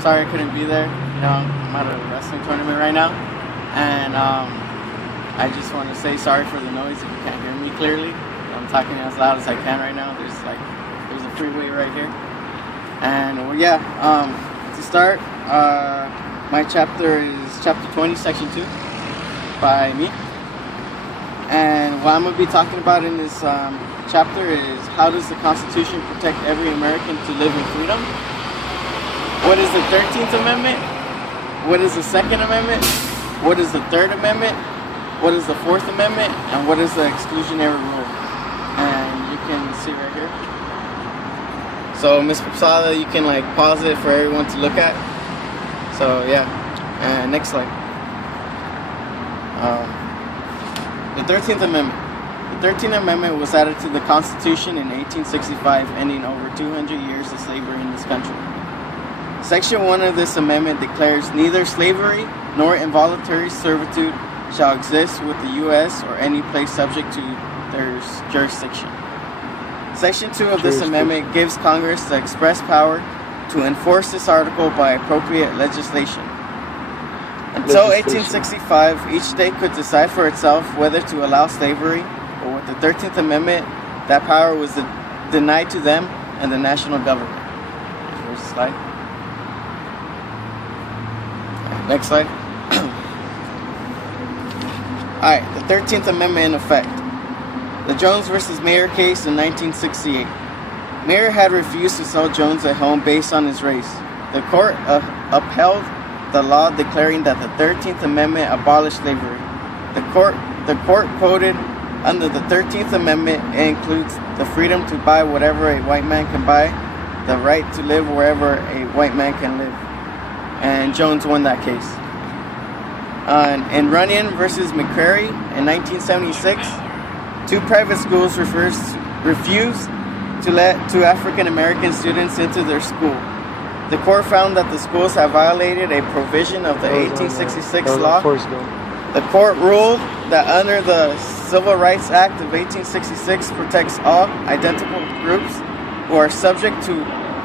Sorry I couldn't be there. I'm at a wrestling tournament right now, and I just want to say sorry for the noise if you can't hear me clearly. I'm talking as loud as I can right now. There's a freeway right here, and to start, my chapter is chapter 20, section 2, by me. And what I'm going to be talking about in this chapter is how does the Constitution protect every American to live in freedom? What is the 13th Amendment? What is the Second Amendment? What is the Third Amendment? What is the Fourth Amendment? And what is the exclusionary rule? And you can see right here. So Ms. Posada, you can pause it for everyone to look at. So yeah, and next slide. The 13th Amendment. The 13th Amendment was added to the Constitution in 1865, ending over 200 years of slavery in this country. Section 1 of this amendment declares neither slavery nor involuntary servitude shall exist with the U.S. or any place subject to their jurisdiction. Section 2 of this amendment gives Congress the express power to enforce this article by appropriate legislation. Until 1865, each state could decide for itself whether to allow slavery, but with the 13th Amendment, that power was denied to them and the national government. Here's the slide. Next slide. Alright, the 13th Amendment in effect. The Jones versus Mayer case in 1968. Mayer had refused to sell Jones a home based on his race. The court upheld the law declaring that the 13th Amendment abolished slavery. The court quoted, under the 13th Amendment, it includes the freedom to buy whatever a white man can buy, the right to live wherever a white man can live. And Jones won that case. In Runyon versus McCrary in 1976, two private schools refused to let two African American students into their school. The court found that the schools have violated a provision of the 1866 law. The court ruled that under the Civil Rights Act of 1866 protects all identical groups who are subject to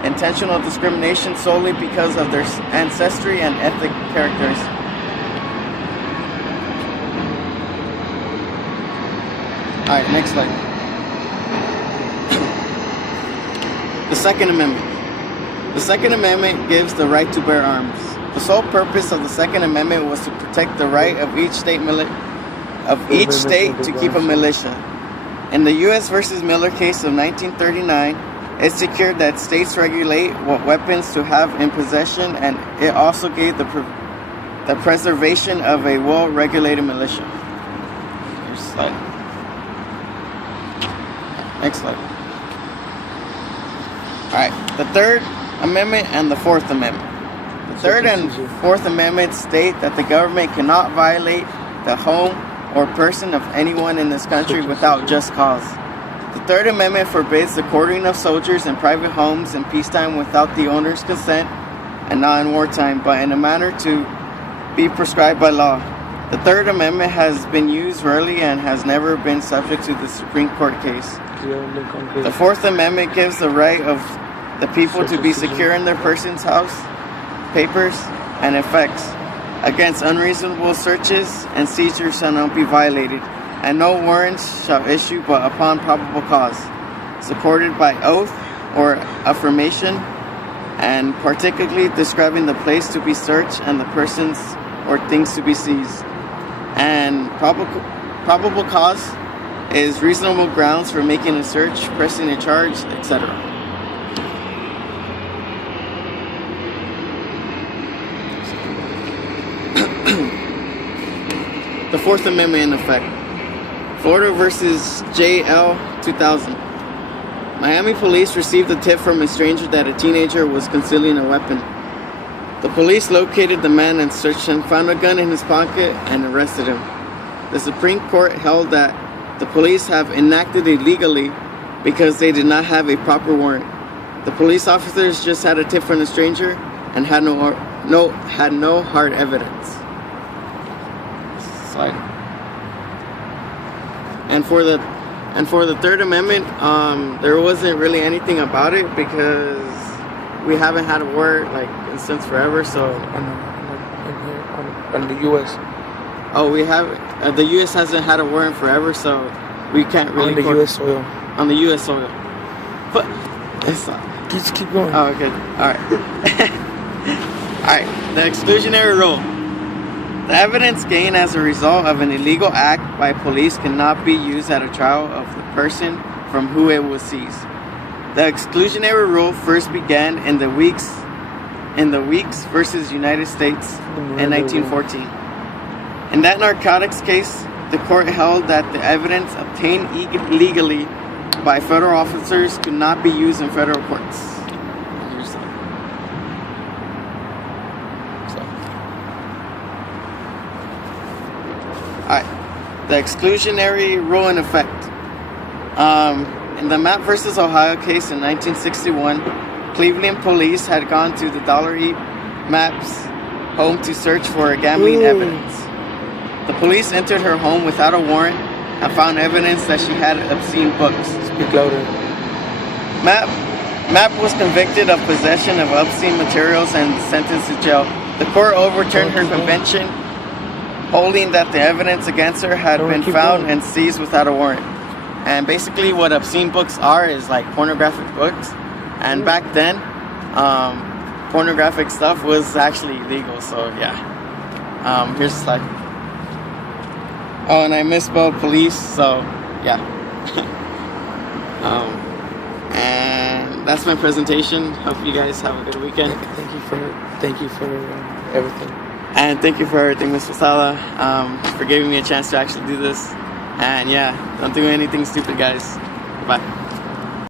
intentional discrimination solely because of their ancestry and ethnic characteristics. Alright, next slide. The Second Amendment. The Second Amendment gives the right to bear arms. The sole purpose of the Second Amendment was to protect the right of each state to keep a militia. In the U.S. versus Miller case of 1939, it secured that states regulate what weapons to have in possession, and it also gave the preservation of a well-regulated militia. Here's the slide. Next slide. Alright, the Third Amendment and the Fourth Amendment. The Third and Fourth Amendments state that the government cannot violate the home or person of anyone in this country without just cause. The Third Amendment forbids the quartering of soldiers in private homes in peacetime without the owner's consent, and not in wartime, but in a manner to be prescribed by law. The Third Amendment has been used rarely and has never been subject to the Supreme Court case. The Fourth Amendment gives the right of the people to be secure in their persons, house, papers, and effects against unreasonable searches and seizures shall not be violated, and no warrants shall issue but upon probable cause, supported by oath or affirmation, and particularly describing the place to be searched and the persons or things to be seized. And probable cause is reasonable grounds for making a search, pressing a charge, etc. The Fourth Amendment in effect. Florida versus J.L. 2000. Miami police received a tip from a stranger that a teenager was concealing a weapon. The police located the man and searched him, found a gun in his pocket, and arrested him. The Supreme Court held that the police have enacted illegally because they did not have a proper warrant. The police officers just had a tip from a stranger and had no hard evidence. Slide. And for the Third Amendment, there wasn't really anything about it because we haven't had a warrant like since forever. So on the U.S. Oh, we have the U.S. hasn't had a warrant forever, so we can't really on the U.S. soil. On the U.S. soil, but it's not. Just keep going. Oh, okay. All right. All right. The exclusionary rule. The evidence gained as a result of an illegal act by police cannot be used at a trial of the person from whom it was seized. The exclusionary rule first began in the Weeks versus United States in 1914. In that narcotics case, the court held that the evidence obtained illegally by federal officers could not be used in federal courts. Alright, the exclusionary rule in effect. In the Mapp versus Ohio case in 1961, Cleveland police had gone to the Dollar Eat Mapp's home to search for gambling evidence. The police entered her home without a warrant and found evidence that she had obscene books. Speak louder. Mapp was convicted of possession of obscene materials and sentenced to jail. The court overturned her conviction, holding that the evidence against her had been found and seized without a warrant. And basically what obscene books are is like pornographic books. And back then, pornographic stuff was actually illegal, so yeah. Here's the slide. Oh, and I misspelled police, so yeah. And that's my presentation. Hope you guys have a good weekend. Thank you for everything. And thank you for everything, Ms. Fasala, for giving me a chance to actually do this. And yeah, don't do anything stupid, guys. Bye.